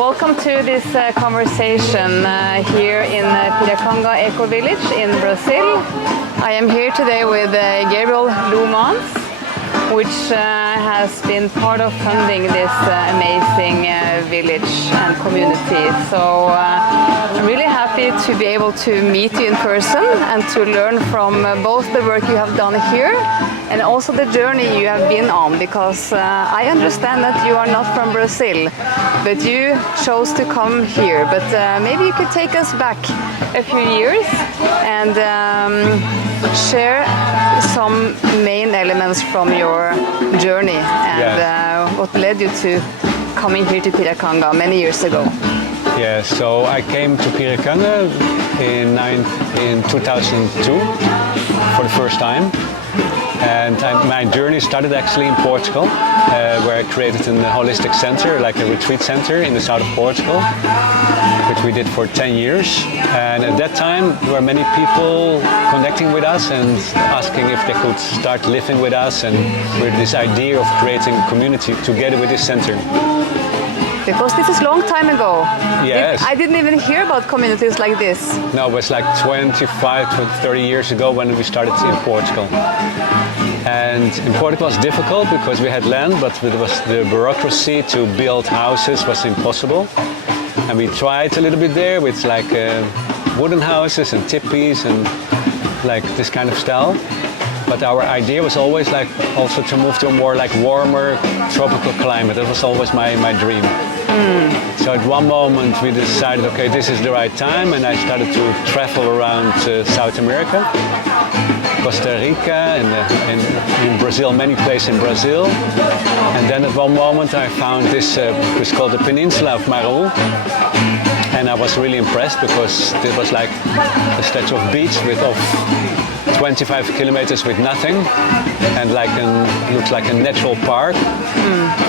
Welcome to this conversation here in Piracanga Eco Village in Brazil. I am here today with Gabriel Loomans, which has been part of funding this amazing village and community. So I'm really happy to be able to meet you in person and to learn from both the work you have done here and also the journey you have been on, because I understand that you are not from Brazil, but you chose to come here. But maybe you could take us back a few years and share some main elements from your journey and what led you to coming here to Piracanga many years ago. Yeah, so I came to Piracanga in 2002 for the first time. And my journey started actually in Portugal, where I created a holistic center, like a retreat center in the south of Portugal, which we did for 10 years. And at that time, there were many people connecting with us and asking if they could start living with us, and with this idea of creating a community together with this center. Because this is a long time ago. Yes. I didn't even hear about communities like this. No, it was like 25 to 30 years ago when we started in Portugal. And in Portugal it was difficult because we had land, but it was the bureaucracy to build houses was impossible. And we tried a little bit there with like wooden houses and tipis and like this kind of style. But our idea was always like also to move to a more like warmer tropical climate. That was always my dream. So at one moment we decided, okay, this is the right time, and I started to travel around South America, Costa Rica, and in Brazil, many places in Brazil. And then at one moment I found this, it's called the Peninsula of Maru. And I was really impressed because it was like a stretch of beach of 25 kilometers with nothing, and looked like a natural park.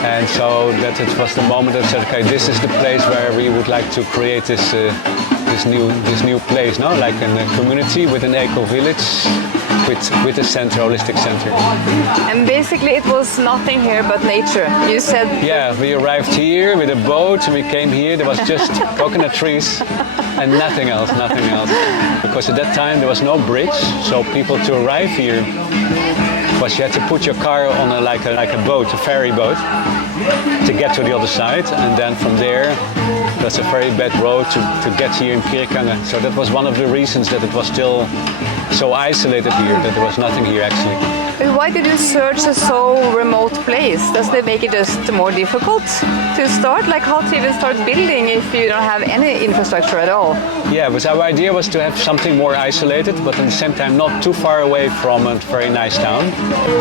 And so that it was the moment I said, okay, this is the place where we would like to create this new place, no? Like a community with an eco village with a center, holistic center. And basically it was nothing here but nature. You said... Yeah, we arrived here with a boat and we came here. There was just coconut trees and nothing else. Because at that time there was no bridge, so people to arrive here was you had to put your car on like a boat, a ferry boat, to get to the other side, and then from there that's a very bad road to get here in Piracanga. So that was one of the reasons that it was still so isolated here, that there was nothing here actually. But why did you search a so remote place? Doesn't it make it just more difficult to start? Like how to even start building if you don't have any infrastructure at all? Yeah, but our idea was to have something more isolated, but at the same time not too far away from a very nice town.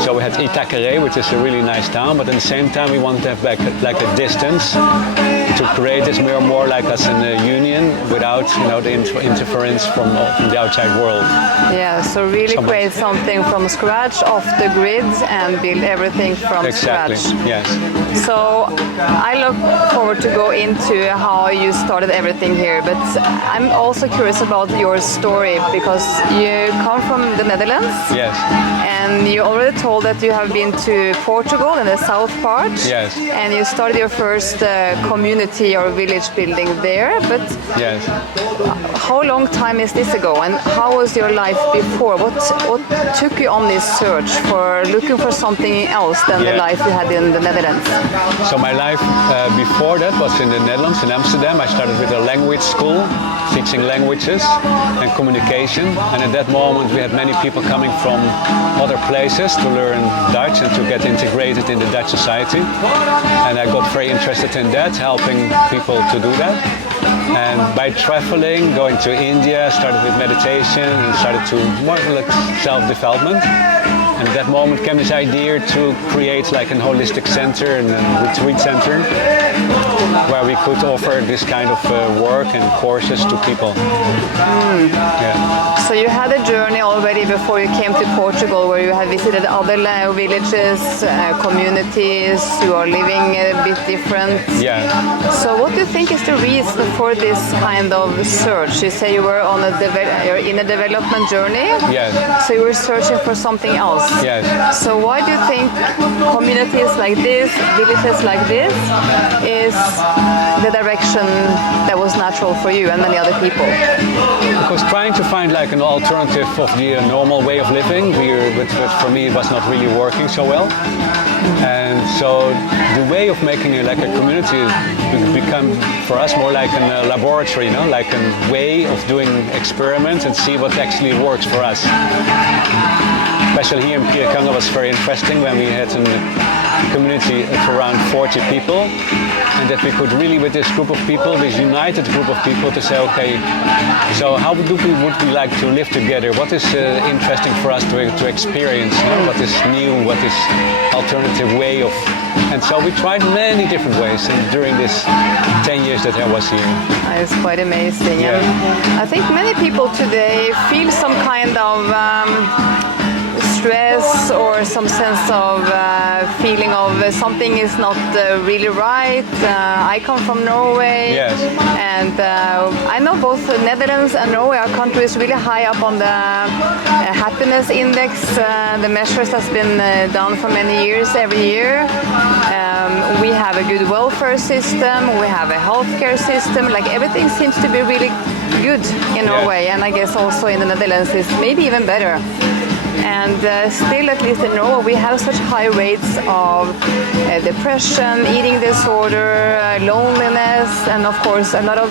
So we had Itaquerê, which is a really nice town, but at the same time we wanted to have like a distance to create this more like as a union without the interference from the outside world. Yeah, so really create something from scratch, off the grid, and build everything from scratch. Yes. So I look forward to go into how you started everything here, but I'm also curious about your story, because you come from the Netherlands. Yes. And you already told that you have been to Portugal in the south part. Yes. And you started your first community or village building there. But yes. How long time is this ago, and how was your life before? What took you on this search for looking for something else than the life you had in the Netherlands? So my life before that was in the Netherlands, in Amsterdam. I started with a language school, teaching languages and communication. And at that moment we had many people coming from other places to learn Dutch and to get integrated in the Dutch society. And I got very interested in that, helping people to do that. And by traveling, going to India, started with meditation and started to more like self-development. And at that moment came this idea to create like a holistic center and a retreat center where we could offer this kind of work and courses to people. Yeah. So you had a journey already before you came to Portugal, where you had visited other villages, communities who are living a bit different. Yeah. So what do you think is the reason for this kind of search? You say you were on you're in a development journey. Yes. So you were searching for something else. Yes. So why do you think communities like this, villages like this, is the direction that was natural for you and many other people? Because trying to find like an alternative of the normal way of living, which for me was not really working so well. And so the way of making it like a community become for us more like a laboratory, you know, like a way of doing experiments and see what actually works for us. Especially here in Piracanga was very interesting when we had a community of around 40 people, and that we could really, with this group of people, this united group of people, to say, okay, so how would we like to live together? What is interesting for us to experience? You know? What is new? What is alternative way of? And so we tried many different ways, and during this 10 years that I was here. It's quite amazing. Yeah. And I think many people today feel some kind of stress or some sense of feeling of something is not really right. I come from Norway, Yes. and I know both the Netherlands and Norway, our country is really high up on the happiness index. The measures has been done for many years, every year. We have a good welfare system, we have a healthcare system, like everything seems to be really good in Norway, and I guess also in the Netherlands is maybe even better. And still, at least in Norway, we have such high rates of depression, eating disorder, loneliness, and of course a lot of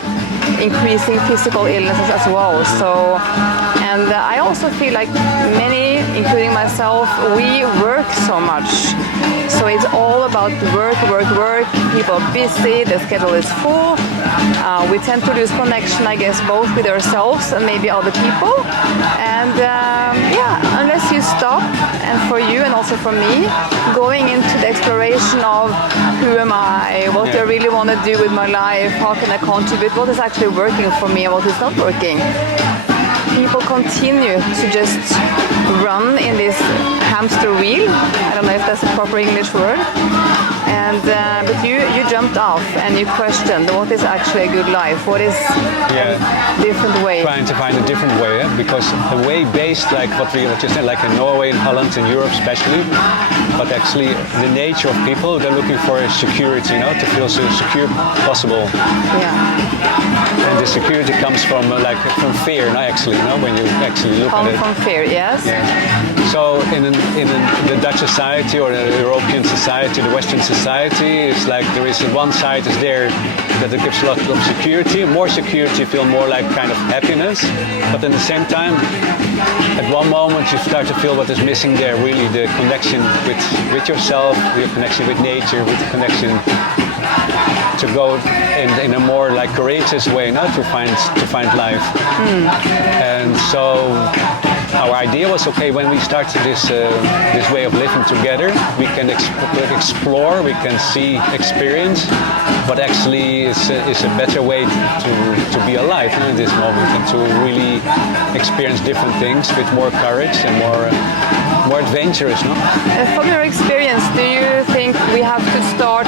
increasing physical illnesses as well. So, and I also feel like many, including myself, we work so much. So it's all about work, work, work. People are busy, the schedule is full. We tend to lose connection, I guess, both with ourselves and maybe other people. And yeah, unless you stop, and for you and also for me, going into the exploration of who am I, what do I really want to do with my life, how can I contribute, what is actually working for me and what is not working. People continue to just run in this hamster wheel. I don't know if that's a proper English word. And but you jumped off and you questioned what is actually a good life, what is a different way. Trying to find a different way, because a way based like what you said, like in Norway, in Holland, in Europe especially, but actually the nature of people, they're looking for security, you know, to feel so secure possible. Yeah. And the security comes from from fear, no, actually, you know, when you actually look at it. From fear, yes. Yeah. So in the Dutch society or the European society, the Western society, it's like there is one side is there that it gives a lot of security. More security, you feel more like kind of happiness. But at the same time, at one moment you start to feel what is missing there, really the connection with yourself, your connection with nature, with the connection to go in a more like courageous way, not to find life. And so our idea was, okay, when we started this way of living together, we can explore, we can see, experience, but actually is a better way to be alive in this moment and to really experience different things with more courage and more adventurous, no? From your experience, do you think we have to start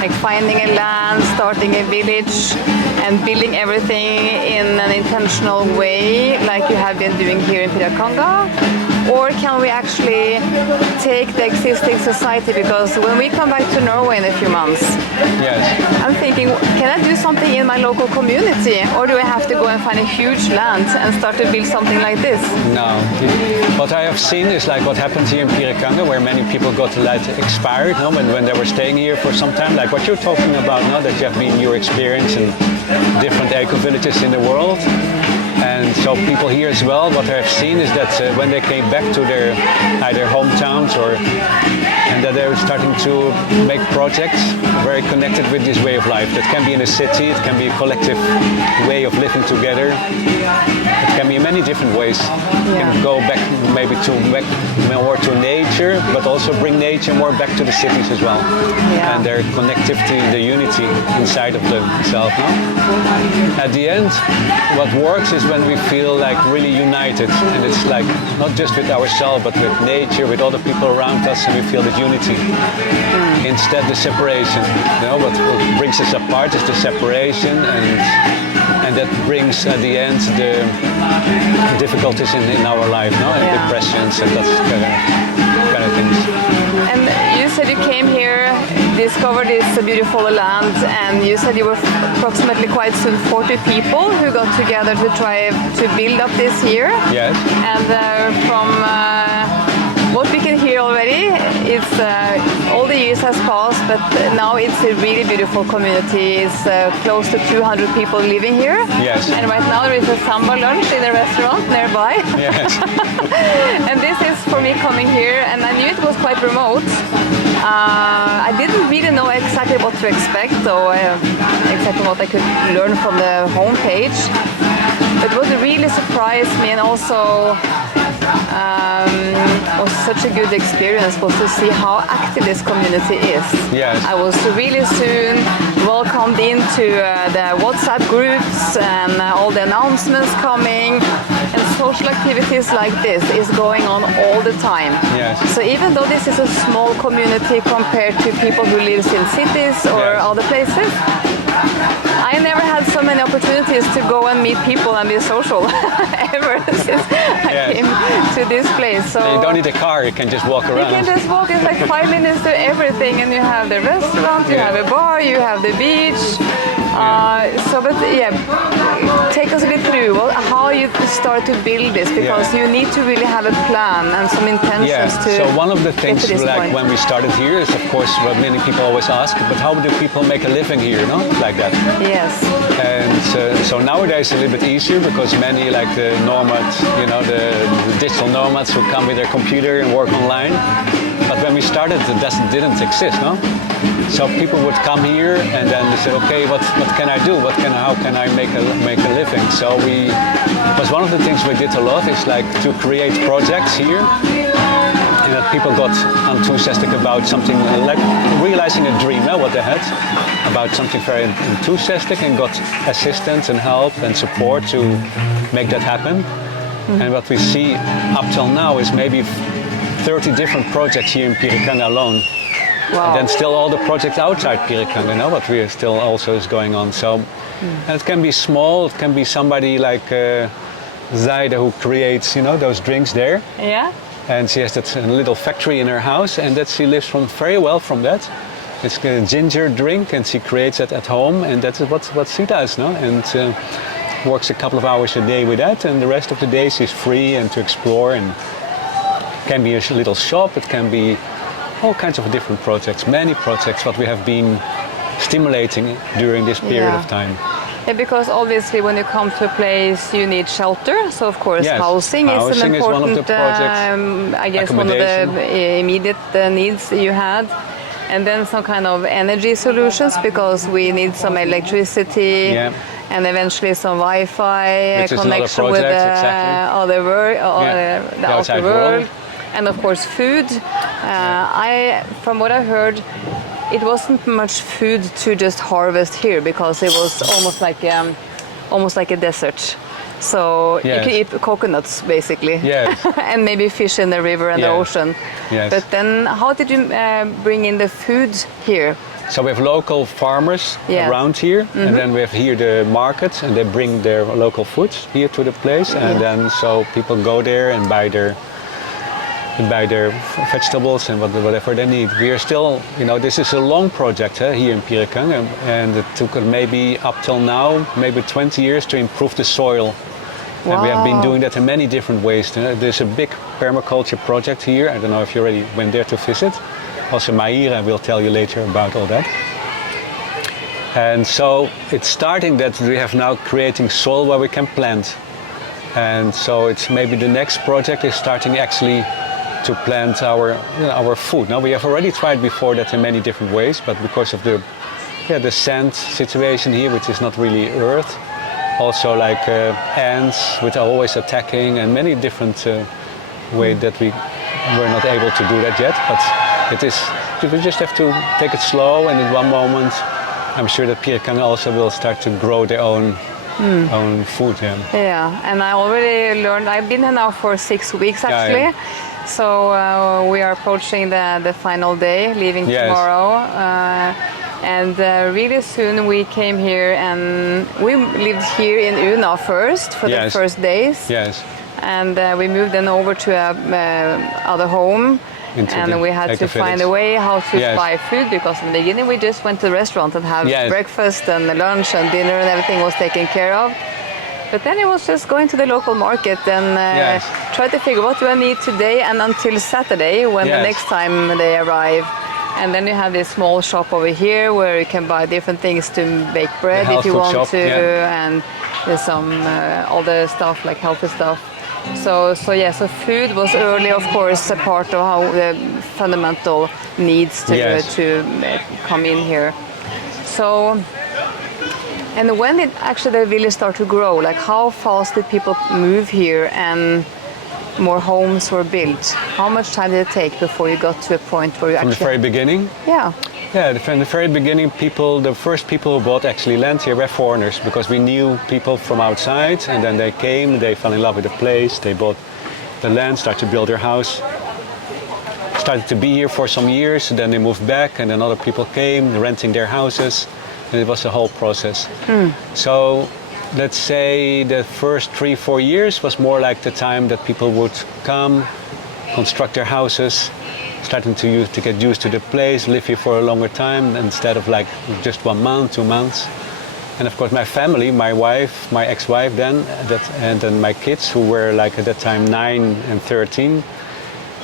like finding a land, starting a village, and building everything in an intentional way, like you have been doing here in Piracanga? Or can we actually take the existing society? Because when we come back to Norway in a few months, I'm thinking, can I do something in my local community? Or do I have to go and find a huge land and start to build something like this? No. What I have seen is like what happened here in Piracanga, where many people got like expired, no, when they were staying here for some time, like what you're talking about now, that you have been your experience in different eco villages in the world. And so people here as well, what I've seen is that when they came back to their either hometowns and that they were starting to make projects very connected with this way of life. That can be in a city, it can be a collective way of living together. It can be in many different ways. You can go back maybe more to nature, but also bring nature more back to the cities as well. Yeah. And their connectivity, the unity inside of themselves. No? At the end, what works is when we feel like really united, and it's like not just with ourselves but with nature, with other people around us, and we feel the unity instead the separation. You know, what brings us apart is the separation, and that brings at the end the difficulties in our life, no, and depressions and that kind of things. And you said you came here discovered this beautiful land, and you said you were approximately quite soon 40 people who got together to try to build up this year. Yes. And from what we can hear already, it's all the years has passed, but now it's a really beautiful community. It's close to 200 people living here. Yes. And right now there is a samba lunch in a restaurant nearby. Yes. And this is for me coming here, and I knew it was quite remote. I didn't really know exactly what to expect, or exactly what I could learn from the homepage. But what really surprised me, and also was such a good experience, was to see how active this community is. Yes. I was really soon welcomed into the WhatsApp groups and all the announcements coming, and social activities like this is going on all the time. Yes. So even though this is a small community compared to people who live in cities or Yes. other places, I never had so many opportunities to go and meet people and be social ever since I Yes. came to this place. So You don't need a car, you can just walk you around. can just walk. It's like 5 minutes to everything, and you have the restaurant, you Yeah. have a bar, you have the beach. But take us a bit through how you start to build this, because Yeah. you need to really have a plan and some intentions to. So one of the get things, to this like point. when we started here, is of course what many people always ask, but how do people make a living here, no? Like that. Yes. And so nowadays it's a little bit easier because many, like the nomads, the digital nomads who come with their computer and work online. But when we started, it didn't exist, no? So people would come here and then they said, okay, what can I do? How can I make a living? So was one of the things we did a lot is like to create projects here. And that people got enthusiastic about something, like realizing a dream, what they had, about something very enthusiastic, and got assistance and help and support to make that happen. And what we see up till now is maybe 30 different projects here in Piracanga alone. Wow. And then still all the projects outside Piracanga, what we are still also is going on. So and it can be small, it can be somebody like Zaida who creates, those drinks there. Yeah. And she has that little factory in her house, and that she lives very well from that. It's a ginger drink, and she creates it at home, and that's what she does, no? And works a couple of hours a day with that, and the rest of the day she's free and to explore. And it can be a little shop, it can be all kinds of different projects, many projects what we have been stimulating during this period of time. Yeah, because obviously when you come to a place you need shelter, so of course Yes. housing is an Housing is important, one of the projects. I guess one of the Accommodation. immediate needs you had. And then some kind of energy solutions, because we need some electricity and eventually some Wi-Fi Which is another connection with project, the exactly. other world, the outer outside world. world. And of course food. From what I heard, it wasn't much food to just harvest here, because it was almost like a desert. So you can eat coconuts basically, and maybe fish in the river and the ocean. Yes. But then, how did you bring in the food here? So we have local farmers around here, and then we have here the markets, and they bring their local foods here to the place, and then so people go there and buy their vegetables and whatever they need. We are still, this is a long project here in Piracanga, and it took maybe up till now, maybe 20 years to improve the soil. Wow. And we have been doing that in many different ways. There's a big permaculture project here. I don't know if you already went there to visit. Also Maïra will tell you later about all that. And so it's starting that we have now creating soil where we can plant. And so it's maybe the next project is starting actually to plant our food. Now we have already tried before that in many different ways, but because of the sand situation here, which is not really earth, also like ants which are always attacking, and many different ways that we were not able to do that yet. But we just have to take it slow, and in one moment I'm sure that Piracanga also will start to grow their own food. Yeah, and I already learned, I've been here now for 6 weeks actually. So we are approaching the final day, leaving tomorrow. And really soon we came here, and we lived here in Una first for the first days. Yes. And we moved then over to other home. into and the we had Eco to find Village. a way how to Yes. buy food, because in the beginning we just went to the restaurant and have Yes. breakfast and lunch and dinner, and everything was taken care of. But then it was just going to the local market and Yes. try to figure what do I need today and until Saturday when the Yes. next time they arrive. And then you have this small shop over here where you can buy different things to bake bread The if you health food want shop, to, yeah. and there's some other stuff like healthy stuff. So food was early, of course, a part of how the fundamental needs to Yes. come in here. So, and when did actually the village start to grow? Like how fast did people move here and more homes were built? How much time did it take before you got to a point where you From the actually... very beginning? Yeah. Yeah, from the very beginning, the first people who bought actually land here were foreigners, because we knew people from outside, and then they came, they fell in love with the place, they bought the land, started to build their house, started to be here for some years, and then they moved back, and then other people came, renting their houses, and it was a whole process. So let's say the first 3-4 years was more like the time that people would come, construct their houses, starting to get used to the place, live here for a longer time instead of like just 1 month, 2 months. And of course my family, my wife, my ex-wife then, and then my kids who were like at that time 9 and 13,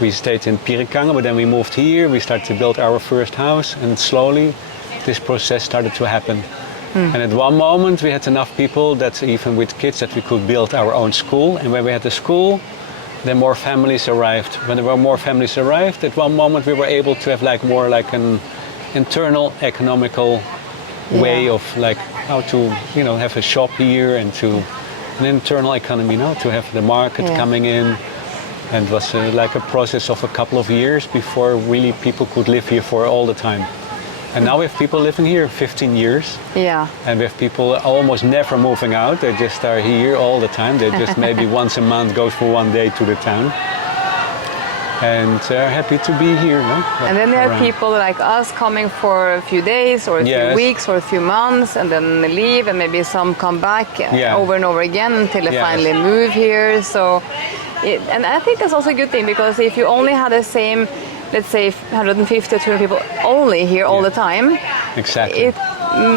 we stayed in Piracanga, but then we moved here, we started to build our first house, and slowly this process started to happen. And at one moment we had enough people that even with kids that we could build our own school, and when we had the school, then more families arrived. When there were more families arrived, at one moment we were able to have like more like an internal economical way of like how to, you know, have a shop here and to an internal economy, you know, to have the market coming in. And it was like a process of a couple of years before really people could live here for all the time. And now we have people living here 15 years. Yeah. And we have people almost never moving out. They just are here all the time. They just maybe once a month go for 1 day to the town. And they're happy to be here. No? And then there are Around. people like us coming for a few days or a few weeks or a few months, and then they leave, and maybe some come back over and over again until they finally move here. So, and I think that's also a good thing, because if you only had the same, let's say 150 or 200 people only here all the time, exactly, it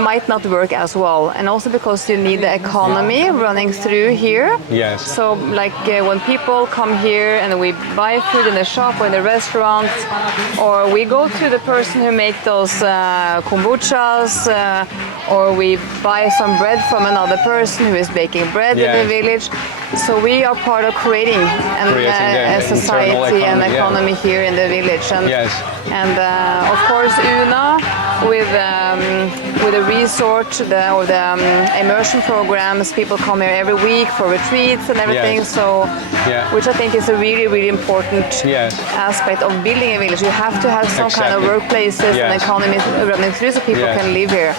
might not work as well. And also because you need the economy running through here. Yes. So like when people come here and we buy food in the shop or in the restaurant, or we go to the person who makes those kombuchas, or we buy some bread from another person who is baking bread in the village. So we are part of creating a society and economy here in the village. And, and of course Una with the resort or the immersion programs, people come here every week for retreats and everything. So, which I think is a really, really important aspect of building a village. You have to have some kind of workplaces and economy running through so people can live here.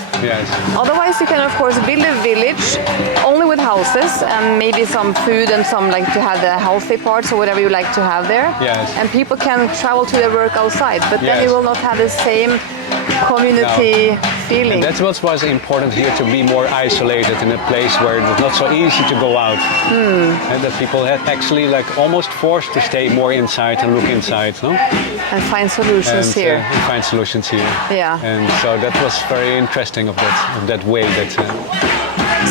Otherwise, you can of course build a village only with houses and maybe some food and some like to have the healthy parts or whatever you like to have there. And people can travel to their work outside, but then you will not have the same community feeling. And that's what was important here, to be more isolated in a place where it was not so easy to go out. And that people had actually like almost forced to stay more inside and look inside, no? And find solutions here. And find solutions here. And so that was very interesting of that way that.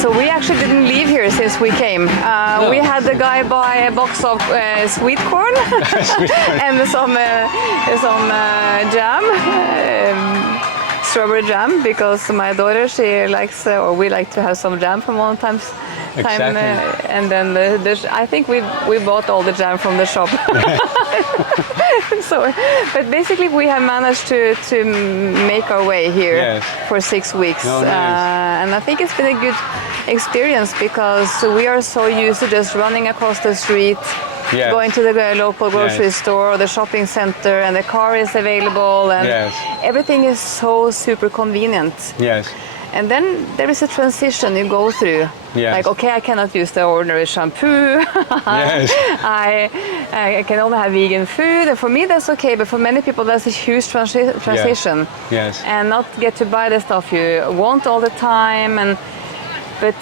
So we actually didn't leave here since we came. We had the guy buy a box of sweet corn and some jam, strawberry jam, because my daughter, she likes, or we like to have some jam from one time. And then I think we bought all the jam from the shop. So, but basically we have managed to make our way here for 6 weeks. And I think it's been a good experience, because we are so used to just running across the street, going to the local grocery store or the shopping center, and the car is available, and everything is so super convenient. And then there is a transition you go through. Like, okay, I cannot use the ordinary shampoo. I can only have vegan food. And for me, that's okay. But for many people, that's a huge transition. And not get to buy the stuff you want all the time. But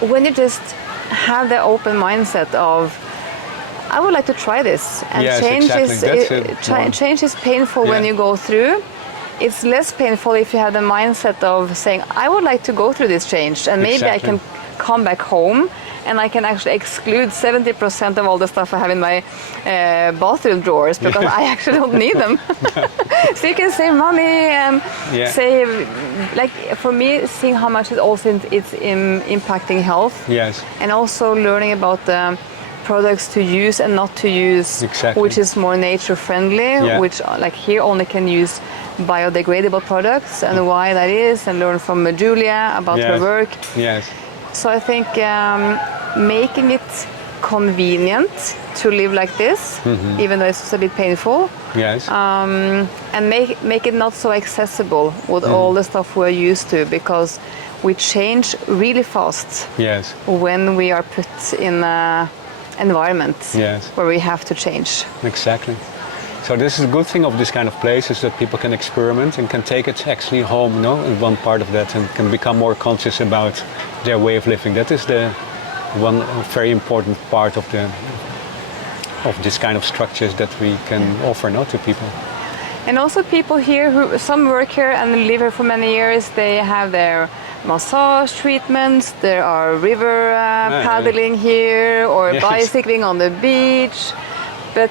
when you just have the open mindset of, I would like to try this. And Yes, change exactly. is That's it. change is painful when Yeah. you go through. It's less painful if you have the mindset of saying, I would like to go through this change, and maybe I Exactly. can come back home and I can actually exclude 70% of all the stuff I have in my bathroom drawers because I actually don't need them. So you can save money and Yeah. save, like for me, seeing how much it's impacting health, Yes. and also learning about the products to use and not to use, Exactly. which is more nature friendly, Yeah. which like here only can use biodegradable products, and why that is, and learn from Julia about her Yes. work. Yes. So I think making it convenient to live like this, even though it's a bit painful, Yes. and make it not so accessible with all the stuff we're used to, because we change really fast Yes. when we are put in an environment Yes. where we have to change. Exactly. So this is a good thing of this kind of places, that people can experiment and can take it actually home, no, in one part of that, and can become more conscious about their way of living. That is the one very important part of this kind of structures that we can offer, no, to people. And also people here who some work here and live here for many years, they have their massage treatments, there are river paddling here, or Yes. bicycling on the beach. But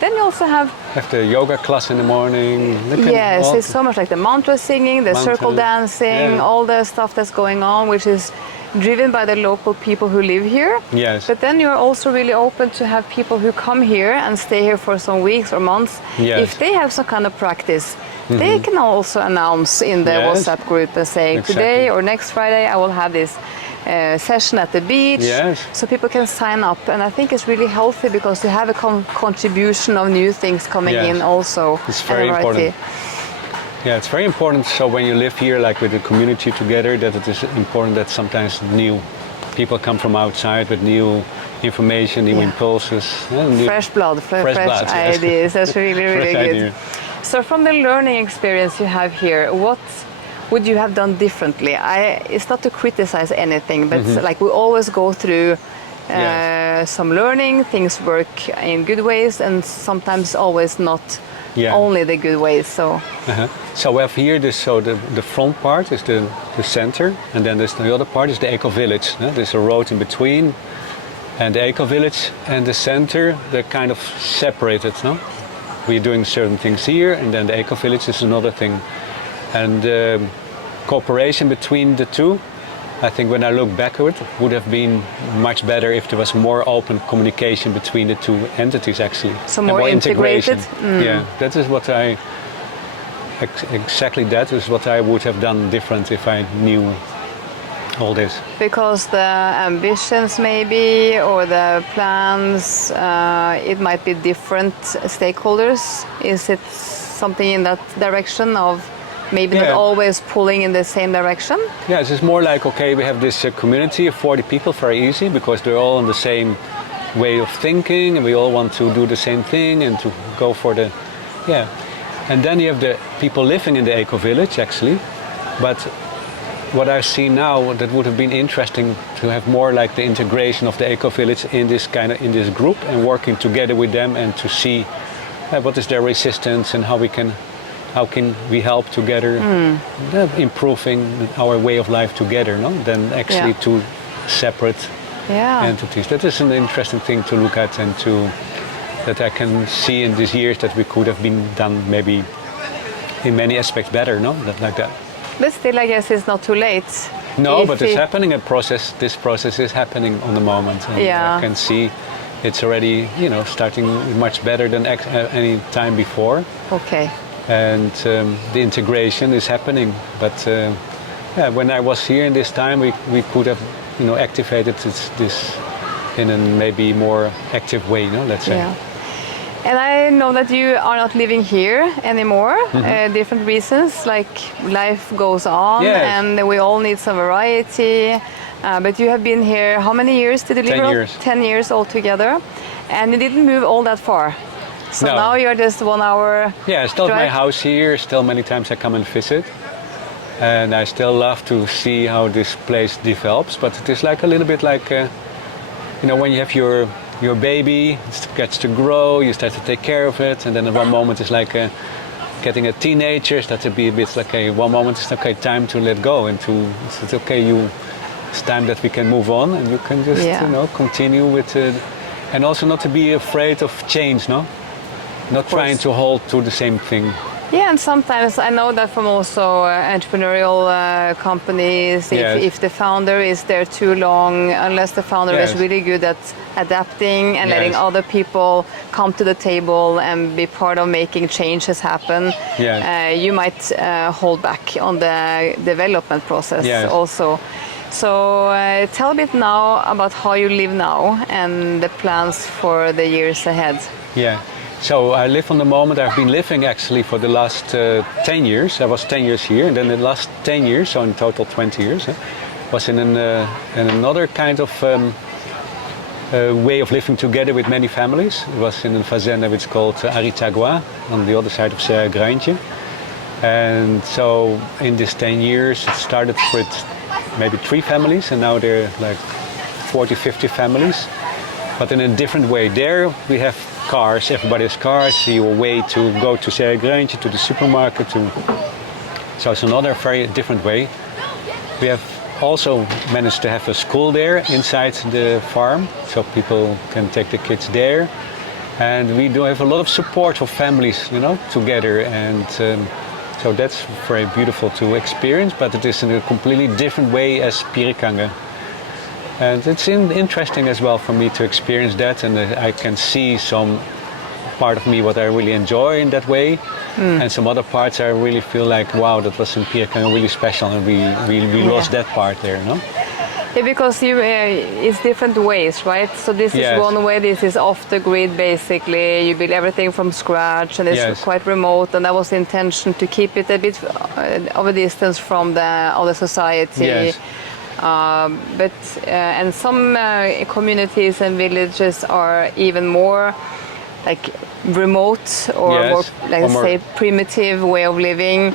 then you also have The yoga class in the morning. yes, it's so much like the mantra singing, the circle Mantra, dancing, yeah. all the stuff that's going on, which is driven by the local people who live here. Yes. But then you're also really open to have people who come here and stay here for some weeks or months. Yes. If they have some kind of practice, they can also announce in the Yes. WhatsApp group and say, Exactly. today or next Friday I will have this session at the beach. Yes. So people can sign up. And I think it's really healthy because you have a contribution of new things coming Yes. in also. It's and very a variety. important. Yeah, it's very important. So when you live here, like with the community together, that it is important that sometimes new people come from outside with new information, new Yeah. impulses, new Fresh blood, fresh blood, yes. ideas. That's really, really fresh good. idea. So from the learning experience you have here, what would you have done differently? It's not to criticize anything, but like we always go through Yes. some learning, things work in good ways and sometimes always not Yeah. only the good ways. So Uh-huh. So we have here this. So the front part is the center, and then the other part is the Eco Village. There's a road in between, and the Eco Village and the center, they're kind of separated. No, we're doing certain things here, and then the Eco Village is another thing. And cooperation between the two, I think when I look backward, would have been much better if there was more open communication between the two entities actually. So And more integration. integrated? Yeah, that is what exactly that is what I would have done different if I knew all this. because the ambitions maybe or the plans, it might be different stakeholders. Is it something in that direction of maybe not Yeah. always pulling in the same direction? Yeah, it's just more like, okay, we have this community of 40 people, very easy, because they're all in the same way of thinking, and we all want to do the same thing and to go for the, yeah. And then you have the people living in the Eco Village, actually. But what I see now, that would have been interesting to have more like the integration of the Eco Village in this group and working together with them and to see what is their resistance and how can we help together, improving our way of life together, no? Than actually Yeah. two separate Yeah. entities. That is an interesting thing to look at and that I can see in these years that we could have been done maybe in many aspects better, no? Like that. But still, I guess it's not too late. No, If but it's it- happening. This process is happening on the moment. And Yeah. I can see it's already, starting much better than any time before. Okay. And the integration is happening. But when I was here in this time, we could have, activated this in a maybe more active way, let's say. Yeah. And I know that you are not living here anymore, different reasons, like life goes on Yes. and we all need some variety. But you have been here, how many years did you live? 10 years. 10 years altogether. And you didn't move all that far. So No. now you're just 1 hour Yeah, I still have my drive. house here. Still many times I come and visit. And I still love to see how this place develops. But it is like a little bit like, when you have your baby gets to grow, you start to take care of it, and then at one moment it's like getting a teenager, starts to be a bit like one moment it's okay, time to let go, and it's okay, it's time that we can move on, and you can just continue with it, and also not to be afraid of change, no, not trying to hold to the same thing. Yeah, and sometimes I know that from also entrepreneurial companies, if the founder is there too long, unless the founder is really good at adapting and letting other people come to the table and be part of making changes happen, you might hold back on the development process also. So tell a bit now about how you live now and the plans for the years ahead. Yeah. So I live on the moment. I've been living actually for the last 10 years. I was 10 years here, and then the last 10 years, so in total 20 years, was in another kind of way of living together with many families. It was in a fazenda which is called Piracanga on the other side of Serra Grande. And so in these 10 years, it started with maybe 3 families, and now there are like 40, 50 families, but in a different way. There we have cars, everybody has cars, your way to go to Serra Grande, to the supermarket, so it's another very different way. We have also managed to have a school there inside the farm, so people can take the kids there, and we do have a lot of support of families, together, and so that's very beautiful to experience, but it is in a completely different way as Piracanga. And it's interesting as well for me to experience that, and I can see some part of me what I really enjoy in that way, and some other parts I really feel like, wow, that was in Piracanga really special, and we lost that part there, no? Yeah, because it's different ways, right? So this is one way, this is off the grid basically, you build everything from scratch, and it's quite remote, and that was the intention, to keep it a bit of a distance from the other society. And some communities and villages are even more like remote or more, say, primitive way of living.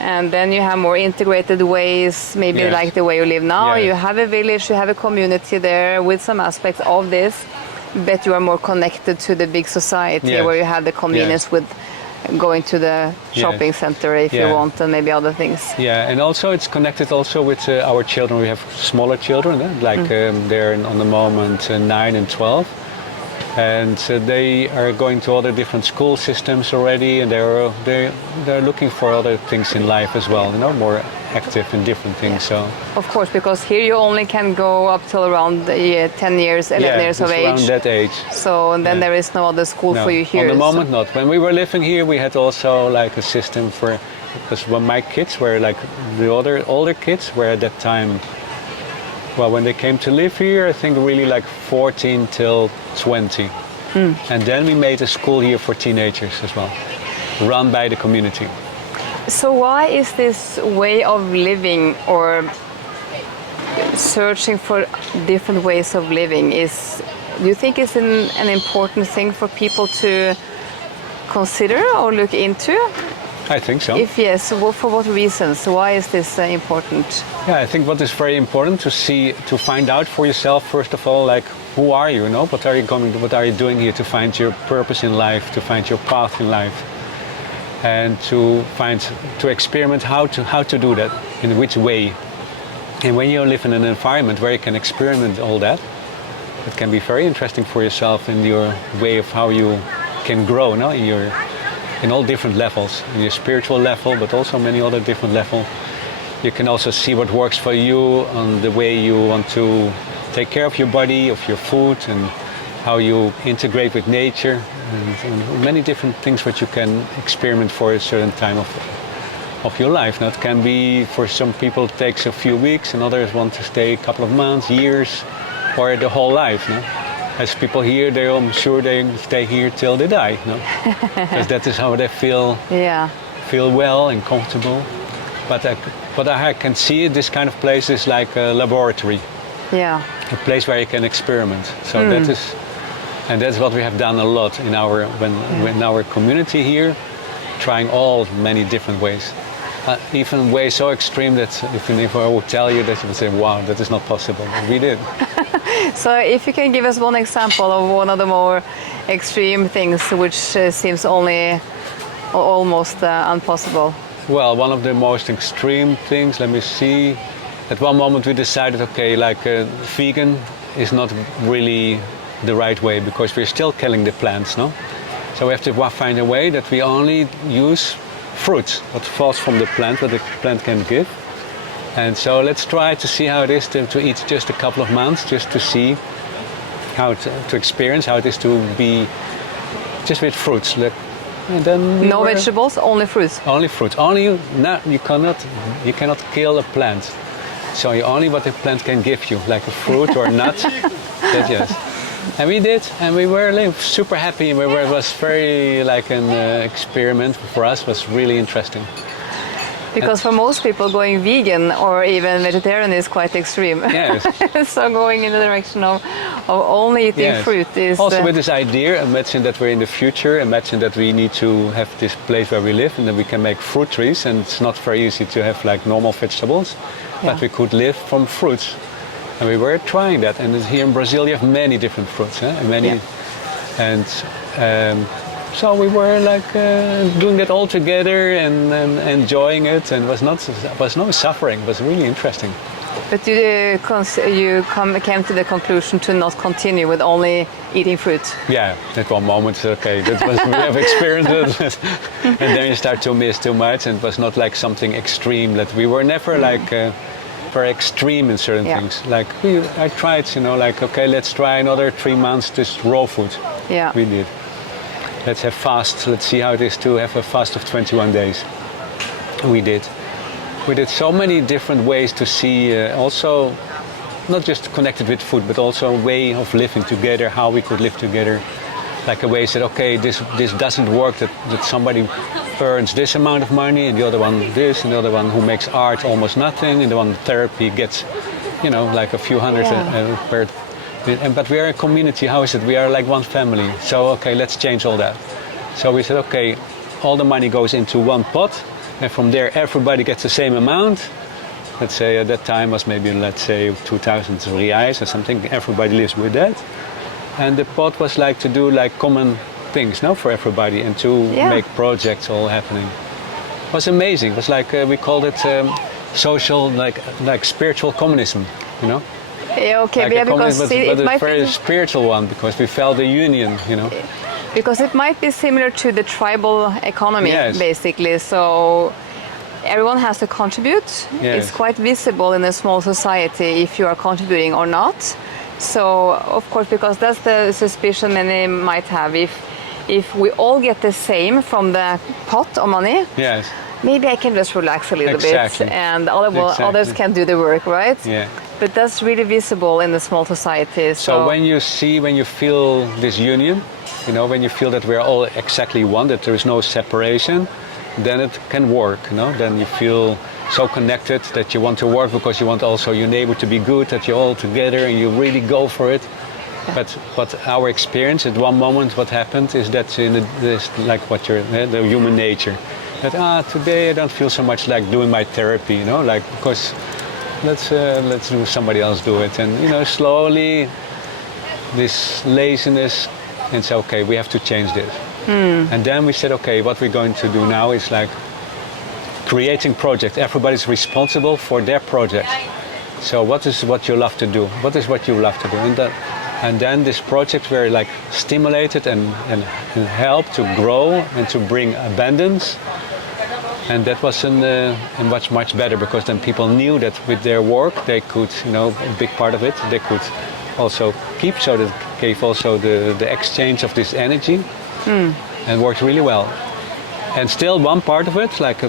And then you have more integrated ways, maybe like the way you live now. You have a village, you have a community there with some aspects of this, but you are more connected to the big society where you have the convenience with going to the shopping center if you want, and maybe other things. Yeah, and also it's connected also with our children. We have smaller children, like they're on the moment 9 and 12, and they are going to other different school systems already, and they're looking for other things in life as well, more active in different things. So of course, because here you only can go up till around 10 years, 11 years of age. Around that age. So and then there is no other school for you here. On the moment, not. When we were living here, we had also like a system for, because when my kids were like the older kids were at that time, well, when they came to live here, I think really like 14 till 20. And then we made a school here for teenagers as well, run by the community. So why is this way of living, or searching for different ways of living, do you think it's an important thing for people to consider or look into? I think so. If yes, for what reasons? Why is this important? Yeah, I think what is very important to find out for yourself, first of all, like, who are you, what are you doing here, to find your purpose in life, to find your path in life, and to experiment how to do that, in which way. And when you live in an environment where you can experiment all that, it can be very interesting for yourself in your way of how you can grow, in all different levels, in your spiritual level, but also many other different levels. You can also see what works for you on the way you want to take care of your body, of your food, and how you integrate with nature, and many different things which you can experiment for a certain time of your life. Now, it can be, for some people it takes a few weeks, and others want to stay a couple of months, years, or the whole life. As people here, I'm sure they stay here till they die, because that is how they feel well and comfortable. But what I can see, this kind of place is like a laboratory. A place where you can experiment. So that's what we have done a lot in our community here, trying many different ways. Even ways so extreme that if I would tell you that, you would say, wow, that is not possible. We did. So if you can give us one example of one of the more extreme things which seems only or almost impossible. Well, one of the most extreme things, let me see. At one moment we decided, okay, like vegan is not really the right way because we're still killing the plants, no? So we have to find a way that we only use fruits, what falls from the plant, what the plant can give. And so let's try to see how it is to eat just a couple of months, just to see how to experience how it is to be just with fruits. And then no vegetables, only fruits. Only fruits. Only you cannot kill a plant. So you only what the plant can give you, like a fruit or a nut. That yes. And we did, and we were like, super happy. It was very like an experiment for us. It was really interesting. Because for most people, going vegan or even vegetarian is quite extreme. Yes. So going in the direction of only eating fruit is... Also with this idea, imagine that we're in the future, imagine that we need to have this place where we live and then we can make fruit trees, and it's not very easy to have like normal vegetables, but we could live from fruits. And we were trying that, and here in Brazil you have many different fruits, and so we were like doing that all together and enjoying it, and was no suffering. It was really interesting. But you came to the conclusion to not continue with only eating fruit. Yeah, at one moment, okay, that was we have experienced it, and then you start to miss too much, and it was not like something extreme. That we were never like very extreme in certain things. Like I tried, like okay, let's try another 3 months just raw food. Yeah, we did. Let's have fast. Let's see how it is to have a fast of 21 days. We did. We did so many different ways to see, also not just connected with food, but also a way of living together, how we could live together. Like a way that, okay, this doesn't work, that somebody earns this amount of money, and the other one this, and the other one who makes art almost nothing, and the one therapy gets, like a few hundred per. But we are a community. How is it? We are like one family. So okay, let's change all that. So we said, okay, all the money goes into one pot, and from there everybody gets the same amount. Let's say at that time was maybe 2,000 reais or something. Everybody lives with that, and the pot was like to do like common things, for everybody, and to make projects all happening. It was amazing. It was like we called it social, like spiritual communism, Yeah, okay, like because it might be a very be spiritual one, because we felt the union, Because it might be similar to the tribal economy, basically. So everyone has to contribute. Yes. It's quite visible in a small society if you are contributing or not. So, of course, because that's the suspicion many might have. If we all get the same from the pot of money, maybe I can just relax a little bit, and others can do the work, right? Yeah. But that's really visible in the small society. So when you feel this union, when you feel that we're all exactly one, that there is no separation, then it can work, Then you feel so connected that you want to work because you want also your neighbor to be good, that you're all together and you really go for it. But our experience at one moment, what happened is that this like the human nature, that today I don't feel so much like doing my therapy, because let's do somebody else do it, and slowly this laziness, and say okay, we have to change this. And then we said okay, what we're going to do now is like creating projects. Everybody's responsible for their project. So what is what you love to do? What is what you love to do? And then this project were like stimulated and helped to grow and to bring abundance. And that was much better, because then people knew that with their work they could, a big part of it, they could also keep. So that gave also the exchange of this energy and worked really well. And still one part of it, like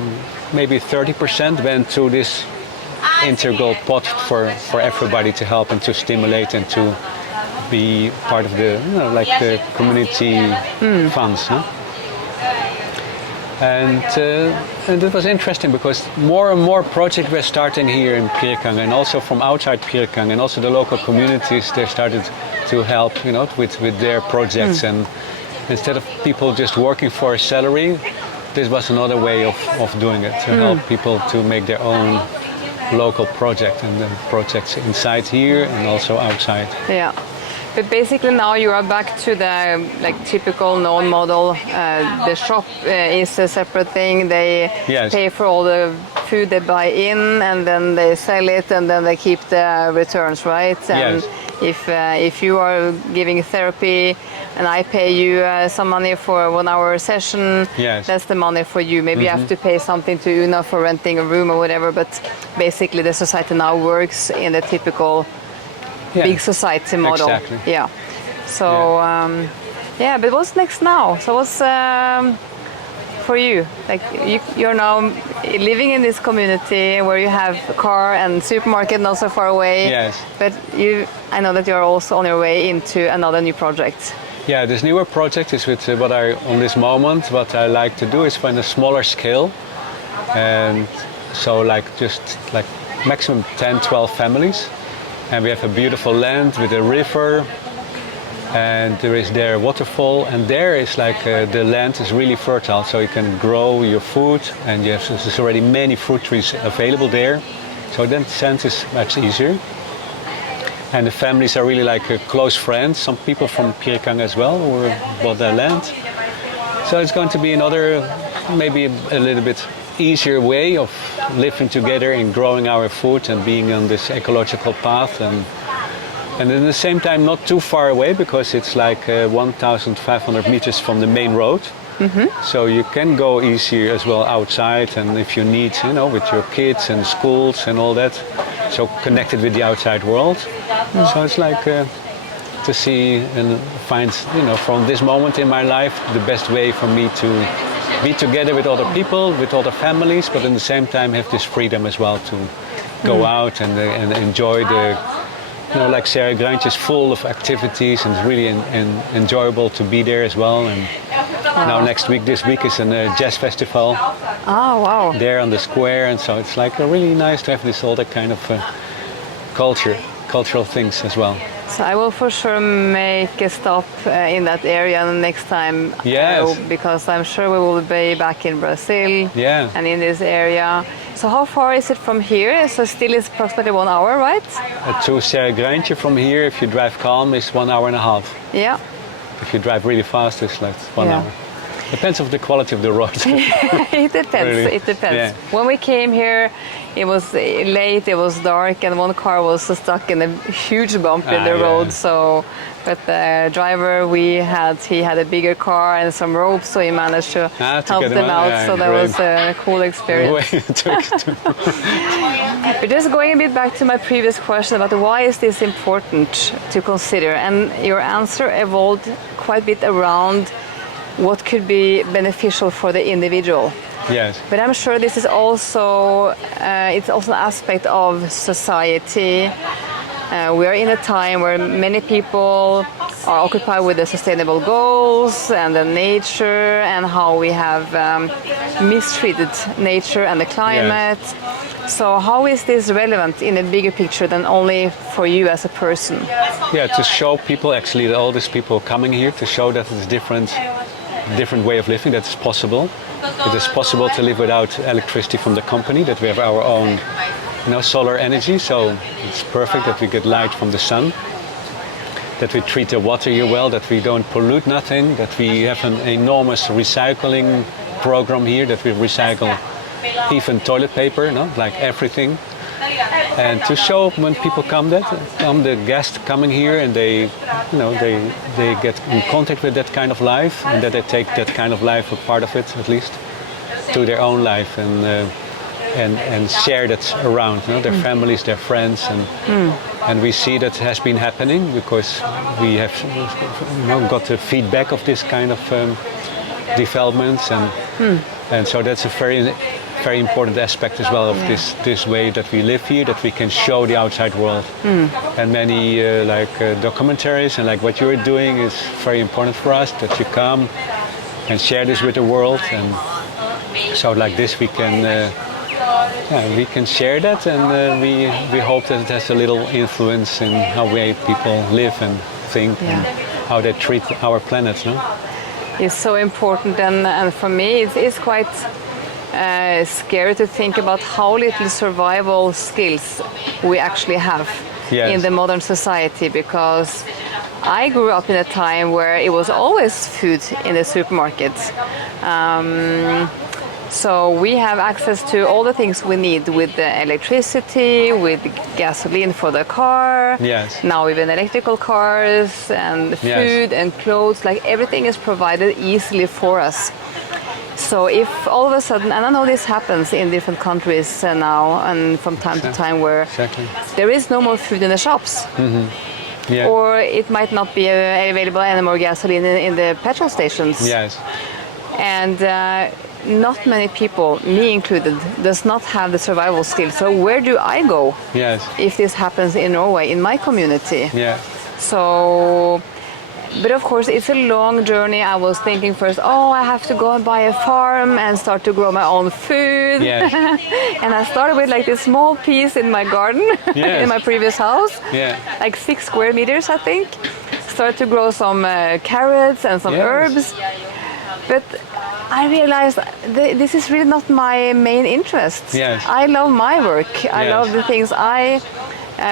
maybe 30% went to this integral pot for everybody to help and to stimulate and to be part of the, the community funds. No? And it was interesting because more and more projects were starting here in Piracanga, and also from outside Piracanga, and also the local communities, they started to help, with their projects. And instead of people just working for a salary, this was another way of doing it, to help people to make their own local project, and then projects inside here and also outside. Yeah. But basically now you are back to the typical known model. The shop is a separate thing. They Yes. pay for all the food they buy in, and then they sell it, and then they keep the returns, right? And Yes. if you are giving therapy and I pay you some money for a 1 hour session, Yes. that's the money for you. Maybe you have to pay something to Una for renting a room or whatever, but basically the society now works in the typical big society model. Exactly. Yeah. So but what's next now? So what's for you? Like you're now living in this community where you have a car and supermarket not so far away. Yes. But I know that you're also on your way into another new project. Yeah, this newer project is with on this moment, what I like to do is find a smaller scale. And so just maximum 10, 12 families. And we have a beautiful land with a river, and there is there a waterfall, and there is the land is really fertile, so you can grow your food, and there's already many fruit trees available there. So then sense is much easier. And the families are really close friends. Some people from Piracanga as well who bought their land. So it's going to be another, maybe a little bit easier way of living together and growing our food and being on this ecological path, and at the same time not too far away, because it's 1,500 meters from the main road. Mm-hmm. So you can go easier as well outside, and if you need, with your kids and schools and all that, so connected with the outside world. Mm. So it's to see and find, from this moment in my life, the best way for me to be together with other people, with other families, but at the same time have this freedom as well to go out and enjoy the, Serra Grande is full of activities, and it's really enjoyable to be there as well. And now this week is a jazz festival. Oh, wow. There on the square, and so it's really nice to have all that kind of cultural things as well. So I will for sure make a stop in that area next time. Yes. Because I'm sure we will be back in Brazil and in this area. So how far is it from here? So still it's approximately 1 hour, right? To Serra Grande from here, if you drive calm, is 1 hour and a half. Yeah. If you drive really fast, it's 1 hour. Depends on the quality of the road. It depends. Really? It depends. Yeah. When we came here, it was late, it was dark, and one car was stuck in a huge bump in the road. So, but the driver he had a bigger car and some ropes, so he managed to help them out. Yeah, so that was a cool experience. But just going a bit back to my previous question about why is this important to consider, and your answer evolved quite a bit around what could be beneficial for the individual. Yes. But I'm sure this is also it's also an aspect of society. We are in a time where many people are occupied with the sustainable goals and the nature and how we have mistreated nature and the climate. Yes. So how is this relevant in a bigger picture than only for you as a person? Yeah, to show people, actually, all these people coming here, to show that it's different way of living, that it's possible. It is possible to live without electricity from the company, that we have our own solar energy, so it's perfect that we get light from the sun, that we treat the water here well, that we don't pollute nothing, that we have an enormous recycling program here, that we recycle even toilet paper, everything. And to show when people the guests coming here, and they get in contact with that kind of life, and that they take that kind of life, a part of it at least, to their own life, and share that around, their families, their friends, and we see that has been happening because we have got the feedback of this kind of developments, and so that's a very important aspect as well of this way that we live here, that we can show the outside world. And many documentaries and what you're doing is very important for us, that you come and share this with the world, and so this we can share that, and we hope that it has a little influence in how people live and think and how they treat our planet. It's so important, and for me it is quite scary to think about how little survival skills we actually have Yes. in the modern society, because I grew up in a time where it was always food in the supermarket. So we have access to all the things we need with the electricity, with gasoline for the car. Yes. Now even electrical cars and food and clothes, like everything is provided easily for us. So if all of a sudden, and I know this happens in different countries now and from time to time, where there is no more food in the shops. Yeah. Or it might not be available anymore gasoline in the petrol stations. Yes. And not many people, me included, does not have the survival skills. So where do I go Yes. if this happens in Norway, in my community? Yeah. So, but of course it's a long journey. I was thinking first, I have to go and buy a farm and start to grow my own food. Yes. And I started with like this small piece in my garden Yes. in my previous house, Yeah. like 6 square meters, I think. Started to grow some carrots and some herbs. But I realized this is really not my main interest. Yes. I love my work. I Yes. love the things I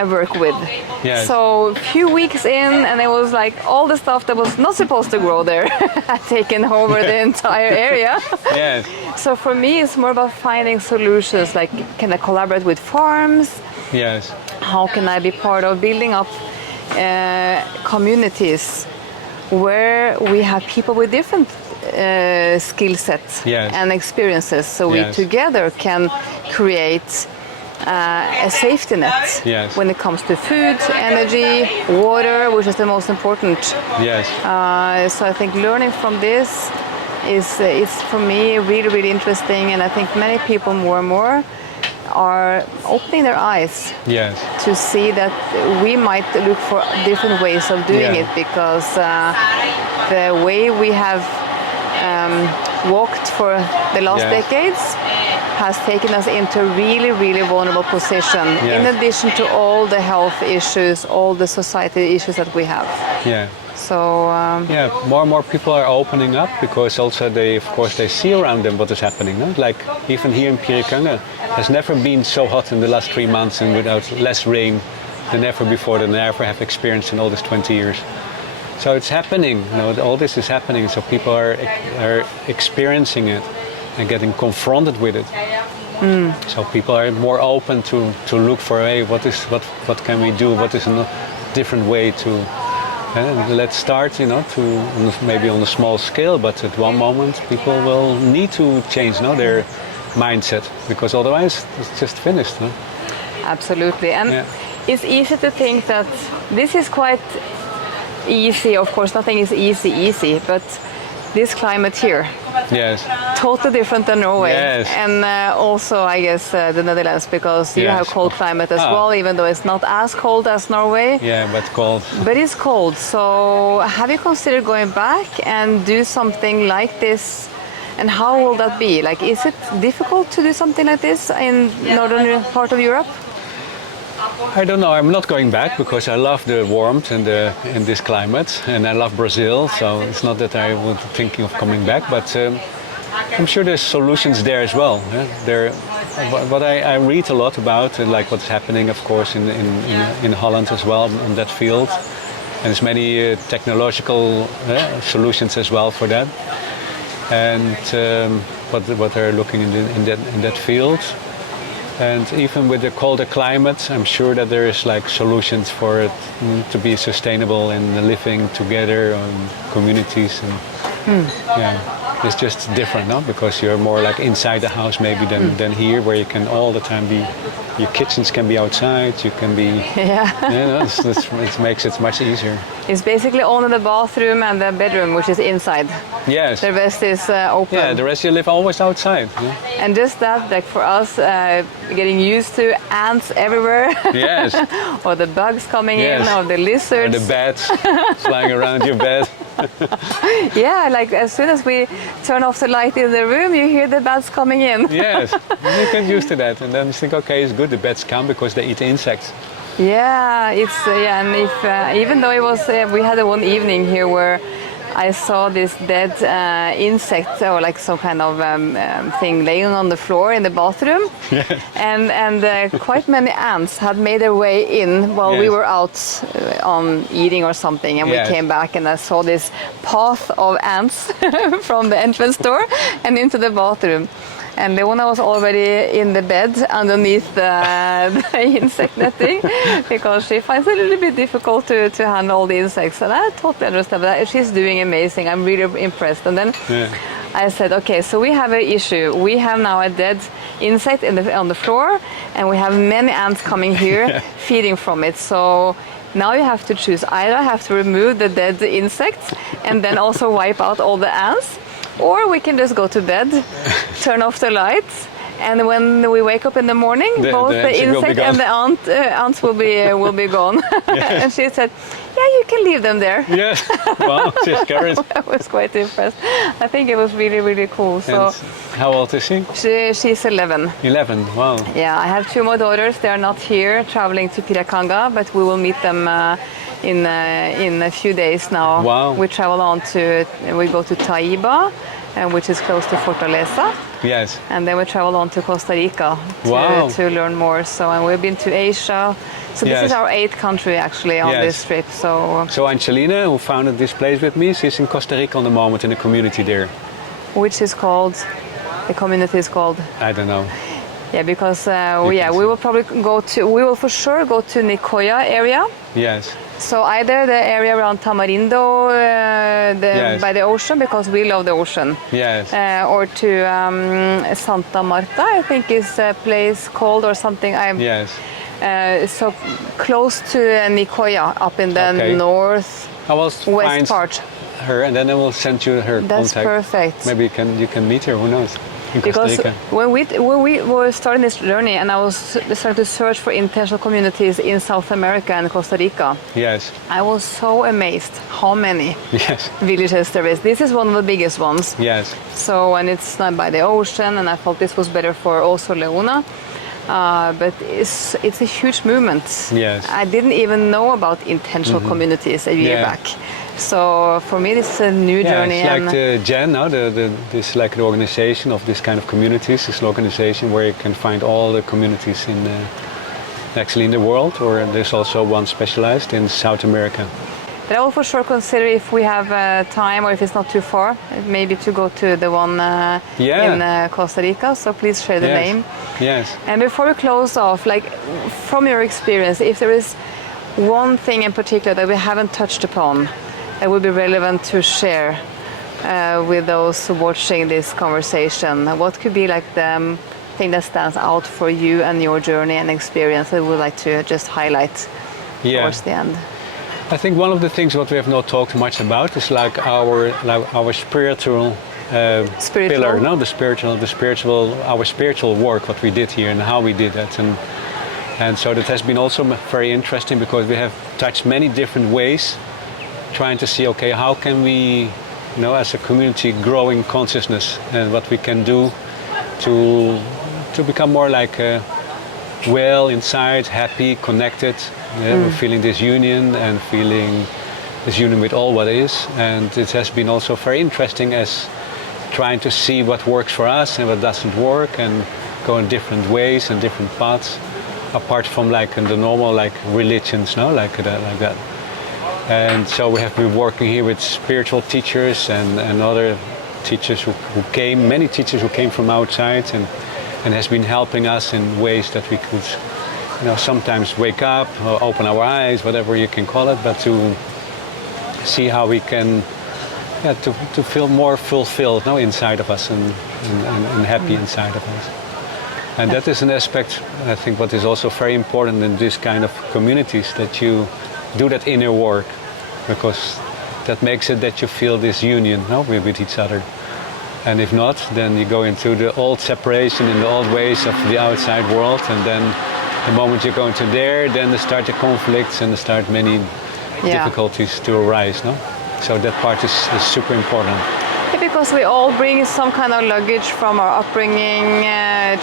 work with. Yes. So a few weeks in, and it was like all the stuff that was not supposed to grow there had taken over the entire area. Yes. So for me, it's more about finding solutions. Like, can I collaborate with farms? Yes. How can I be part of building up communities where we have people with different skill sets and experiences, so we together can create a safety net when it comes to food, energy, water, which is the most important. Yes. So I think learning from this is for me really, really interesting, and I think many people more and more are opening their eyes to see that we might look for different ways of doing it, because the way we have walked for the last decades has taken us into a really, really vulnerable position, in addition to all the health issues, all the society issues that we have. Yeah. So more and more people are opening up, because also they see around them what is happening. No? Like even here in Piracanga, has never been so hot in the last 3 months and without less rain than ever before, than I ever have experienced in all these 20 years. So it's happening. All this is happening. So people are experiencing it and getting confronted with it. So people are more open to look for, hey, what can we do? What is a different way to let's start, to maybe on a small scale, but at one moment people will need to change their mindset, because otherwise it's just finished. No? Absolutely. And it's easy to think that this is quite easy. Of course, nothing is easy, but this climate here, totally different than Norway, and also I guess the Netherlands, because you have cold climate as well, even though it's not as cold as Norway. Yeah, but cold. But it's cold. So have you considered going back and do something like this? And how will that be? Like, is it difficult to do something like this in northern part of Europe? I don't know. I'm not going back, because I love the warmth and in this climate, and I love Brazil. So it's not that I was thinking of coming back, but I'm sure there's solutions there as well. What I read a lot about, like what's happening, of course, in Holland as well on that field, and there's many technological solutions as well for that, and what they're looking in that field. And even with the colder climate, I'm sure that there is like solutions for it to be sustainable in living together in communities. And it's just different, no? Because you're more like inside the house maybe than here, where you can all the time be. Your kitchens can be outside. You can be. It makes it much easier. It's basically only the bathroom and the bedroom, which is inside. Yes. The rest is open. Yeah, the rest you live always outside. Yeah. And just that, like for us, getting used to ants everywhere. Yes. Or the bugs coming in, or the lizards. Or the bats flying around your bed. Yeah, like as soon as we turn off the light in the room, you hear the bats coming in. Yes, you get used to that, and then you think, okay, it's good the bats come because they eat insects. Yeah, it's and if even though it was we had one evening here where I saw this dead insect or like some kind of thing laying on the floor in the bathroom. Yes. And quite many ants had made their way in while we Yes. were out on eating or something, and Yes. we came back and I saw this path of ants from the entrance door and into the bathroom. And Leona was already in the bed underneath the insect netting because she finds it a little bit difficult to handle all the insects. And I totally understand that. She's doing amazing. I'm really impressed. And then I said, okay, so we have an issue. We have now a dead insect on the floor, and we have many ants coming here feeding from it. So now you have to choose. Either I have to remove the dead insects and then also wipe out all the ants, or we can just go to bed, turn off the lights, and when we wake up in the morning, both the insect and the ants will be gone. And she said, yeah, you can leave them there. Yes. Wow, she's carried. I was quite impressed. I think it was really, really cool. So And how old is she? she's 11. 11, wow. Yeah, I have 2 more daughters. They are not here, traveling to Piracanga, but we will meet them in a few days now. Wow. We go to Taiba, which is close to Fortaleza, Yes. and then we travel on to Costa Rica Wow. to learn more. So, and we've been to Asia. So this Yes. is our 8th country actually on Yes. this trip. So Angelina, who founded this place with me, she's in Costa Rica on the moment in the community there. Which is called, the community is called? I don't know. Yeah, because we will probably we will for sure go to Nicoya area. Yes. So either the area around Tamarindo Yes. by the ocean, because we love the ocean, Yes. or to Santa Marta, I think is a place called, or something. Yes. So close to Nicoya, up in the Okay. northwest I will find part. her, and then I will send you her That's contact. perfect. Maybe you can meet her. Who knows? In Costa Because Rica. when we were starting this journey, and I was starting to search for intentional communities in South America and Costa Rica, Yes. I was so amazed how many Yes. villages there is. This is one of the biggest ones. Yes. So, and it's not by the ocean, and I thought this was better for also Leona. But it's a huge movement. Yes. I didn't even know about intentional communities a year Yeah. back. So for me, this is a new journey. It's like and the GEN, no? This like the organization of this kind of communities. This organization where you can find all the communities actually in the world, or there's also one specialized in South America. But I will for sure consider, if we have time or if it's not too far, maybe to go to the one in Costa Rica. So please share the Yes. name. Yes. And before we close off, like from your experience, if there is one thing in particular that we haven't touched upon that would be relevant to share with those watching this conversation, what could be like the thing that stands out for you and your journey and experience that we would like to just highlight towards the end? I think one of the things what we have not talked much about is like our spiritual pillar, no, our spiritual work, what we did here and how we did that, and so that has been also very interesting because we have touched many different ways, trying to see, okay, how can we, as a community, growing consciousness and what we can do to become more like well inside, happy, connected. We're feeling this union and feeling this union with all what is, and it has been also very interesting as trying to see what works for us and what doesn't work, and go in different ways and different paths, apart from like in the normal like religions, no, like that. And so we have been working here with spiritual teachers and other teachers who came, many teachers who came from outside, and has been helping us in ways that we could, sometimes wake up, or open our eyes, whatever you can call it, but to see how we can, to feel more fulfilled, inside of us and happy inside of us. And that is an aspect, I think, what is also very important in this kind of communities, that you do that inner work, because that makes it that you feel this union with each other. And if not, then you go into the old separation in the old ways of the outside world, and then the moment you go into there, then there start the conflicts and there start many difficulties to arise. No? So that part is super important. Yeah, because we all bring some kind of luggage from our upbringing,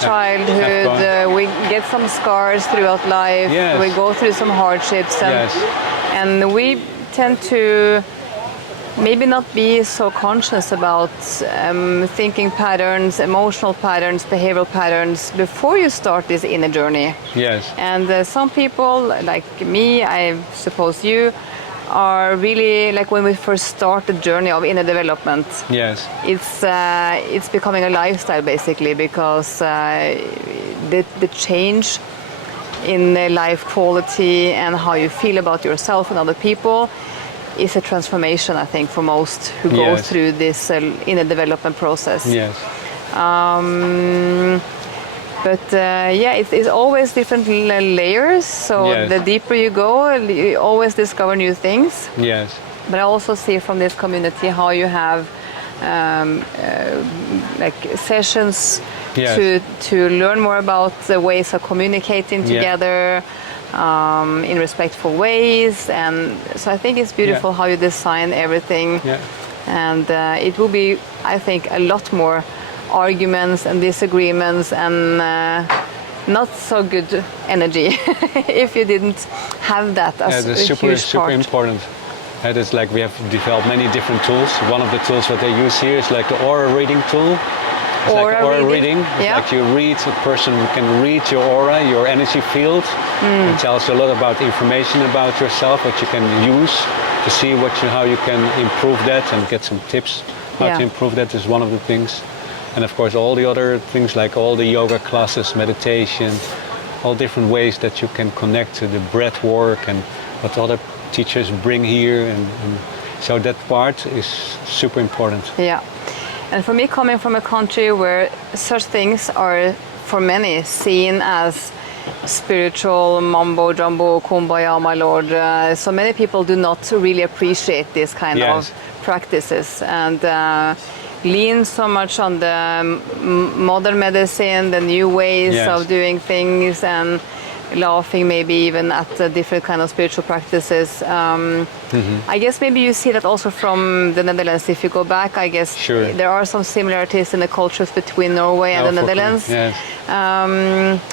childhood. We get some scars throughout life. Yes. We go through some hardships, and we tend maybe not be so conscious about thinking patterns, emotional patterns, behavioral patterns before you start this inner journey. Yes. And some people, like me, I suppose you, are really like when we first start the journey of inner development. Yes. It's becoming a lifestyle basically, because the change in the life quality and how you feel about yourself and other people is a transformation, I think, for most who go Yes. through this inner development process. Yes. But it's always different layers. So Yes. the deeper you go, you always discover new things. Yes. But I also see from this community how you have like sessions Yes. to learn more about the ways of communicating Yeah. together in respectful ways. And so I think it's beautiful Yeah. how you design everything. Yeah. And it will be, I think, a lot more arguments and disagreements and not so good energy if you didn't have that as That's a super huge part. important. And it's like we have developed many different tools. One of the tools that they use here is like the aura reading tool. It's like aura reading. It's Yeah. like you read, a person can read your aura, your energy field. It tells you a lot about information about yourself, what you can use to see how you can improve that and get some tips how Yeah. to improve that is one of the things. And of course all the other things like all the yoga classes, meditation, all different ways that you can connect to the breath work and what other teachers bring here. And so that part is super important. Yeah. And for me, coming from a country where such things are, for many, seen as spiritual mumbo jumbo, kumbaya, my lord, so many people do not really appreciate this kind Yes. of practices and lean so much on the modern medicine, the new ways Yes. of doing things, and laughing maybe even at the different kind of spiritual practices. I guess maybe you see that also from the Netherlands. If you go back, I guess Sure. there are some similarities in the cultures between Norway and the for- Netherlands. Yes.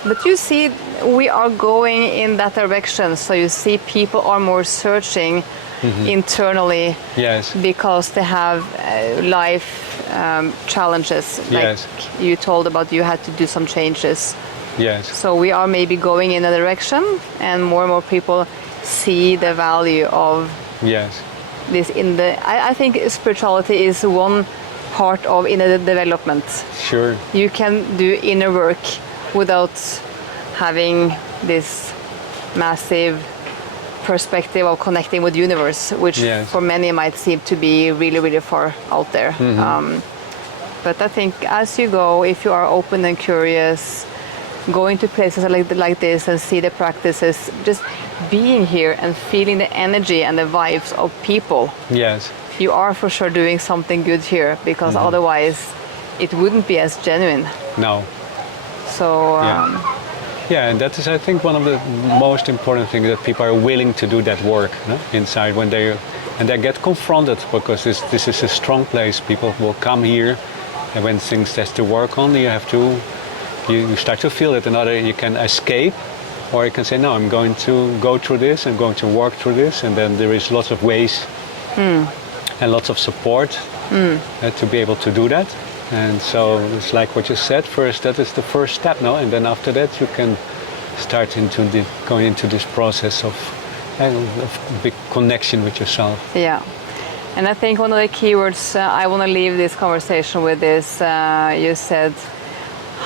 But you see, we are going in that direction. So you see people are more searching internally Yes. because they have life challenges. Like Yes. you told about, you had to do some changes. Yes. So we are maybe going in a direction, and more people see the value of Yes. this I think spirituality is one part of inner development. Sure. You can do inner work without having this massive perspective of connecting with the universe, which Yes. for many might seem to be really, really far out there. But I think as you go, if you are open and curious, going to places like this and see the practices, just being here and feeling the energy and the vibes of people, Yes. you are for sure doing something good here, because otherwise it wouldn't be as genuine. No. So Yeah, and that is, I think, one of the most important things, that people are willing to do that work, no? Inside when they get confronted, because this is a strong place. People will come here, and when things has to work on, you start to feel it. You can escape, or you can say, no, I'm going to go through this, I'm going to work through this, and then there is lots of ways and lots of support to be able to do that. And so it's like what you said, first that is the first step, no? And then after that you can start going into this process of big connection with yourself. yeah. And I think one of the keywords I want to leave this conversation with is, you said,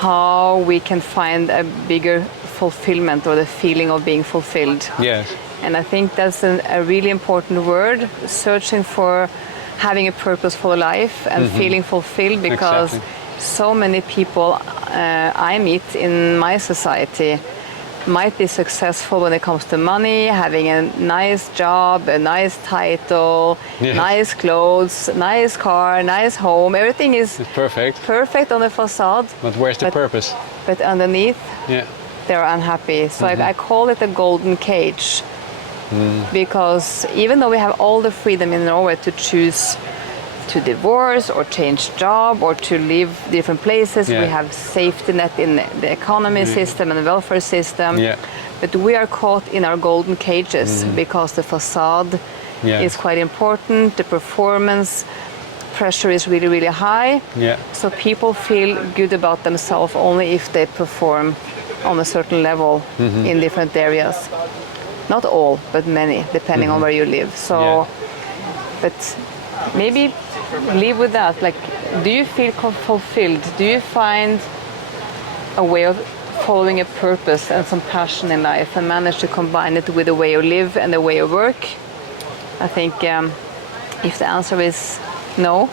how we can find a bigger fulfillment, or the feeling of being fulfilled. Yes. And I think that's a really important word, searching for having a purposeful life and feeling fulfilled, because Exactly. so many people I meet in my society might be successful when it comes to money, having a nice job, a nice title, Yes. nice clothes, nice car, nice home. Everything is It's perfect. perfect on the facade, But where's the purpose? but underneath Yeah. they're unhappy. So I call it a golden cage, because even though we have all the freedom in Norway to choose to divorce or change job or to live different places, Yeah. we have safety net in the economy system and the welfare system, Yeah. but we are caught in our golden cages because the facade Yeah. is quite important. The performance pressure is really, really high. Yeah. So people feel good about themselves only if they perform on a certain level in different areas. Not all, but many, depending on where you live. So, Yeah. but maybe live with that. Like, do you feel fulfilled? Do you find a way of following a purpose and some passion in life and manage to combine it with a way of live and a way of work? I think if the answer is no,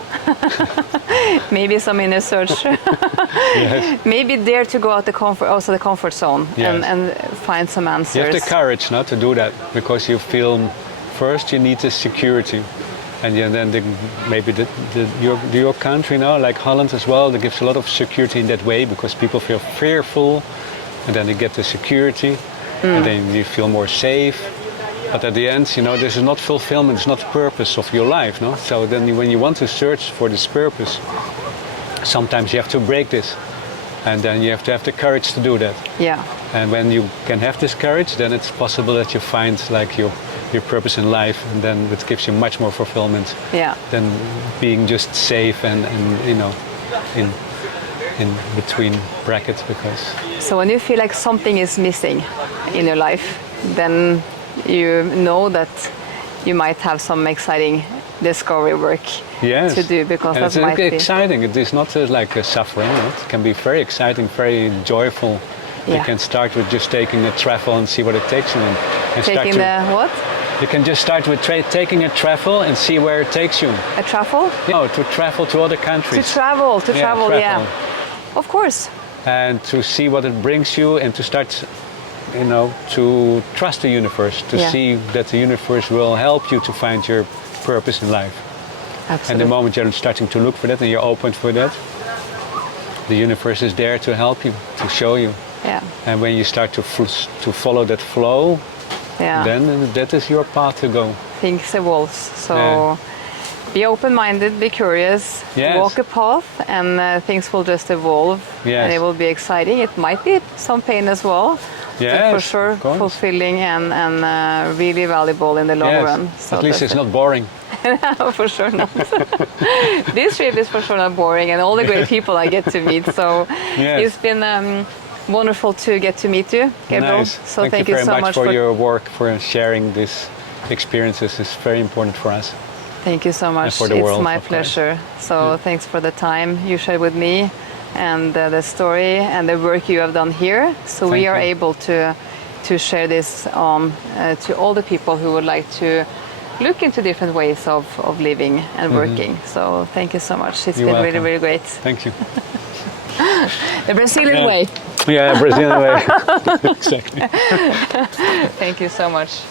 maybe some inner search. Yes. Maybe dare to go out the comfort zone Yes. and find some answers. You have the courage not to do that because you feel first you need the security, and then maybe your country now, like Holland as well, that gives a lot of security in that way because people feel fearful, and then they get the security, and then you feel more safe. But at the end, this is not fulfillment, it's not the purpose of your life, no? So then when you want to search for this purpose, sometimes you have to break this. And then you have to have the courage to do that. Yeah. And when you can have this courage, then it's possible that you find like your purpose in life, and then it gives you much more fulfillment than being just safe and in between brackets. Because So when you feel like something is missing in your life, then you know that you might have some exciting discovery work to do, because and that it's might be exciting. It is not like a suffering. It can be very exciting, very joyful. Yeah. You can start with just taking a travel and see what it takes you, and taking the what? You can just start with taking a travel and see where it takes you. A travel? No, to travel to other countries. To travel, yeah. Of course. And to see what it brings you, and to start, to trust the universe, to see that the universe will help you to find your purpose in life. Absolutely. And the moment you're starting to look for that and you're open for that, the universe is there to help you, to show you. Yeah. And when you start to follow that flow, then that is your path to go. Things evolve. So be open-minded, be curious, walk a path, and things will just evolve. Yes. And it will be exciting. It might be some pain as well. Yes, but for sure, fulfilling and really valuable in the long run. So at least it's not boring. For sure not. This trip is for sure not boring, and all the great people I get to meet. So it's been wonderful to get to meet you, Gabriel. Nice. So thank you very so much for your work, for sharing these experiences. It's very important for us. Thank you so much. And for the world, it's my pleasure. So thanks for the time you shared with me, and the story and the work you have done here. So we are able to share this to all the people who would like to look into different ways of living and working. So thank you so much. It's been really, really great. Thank you. The Brazilian way. Yeah, Brazilian way. Exactly. Thank you so much.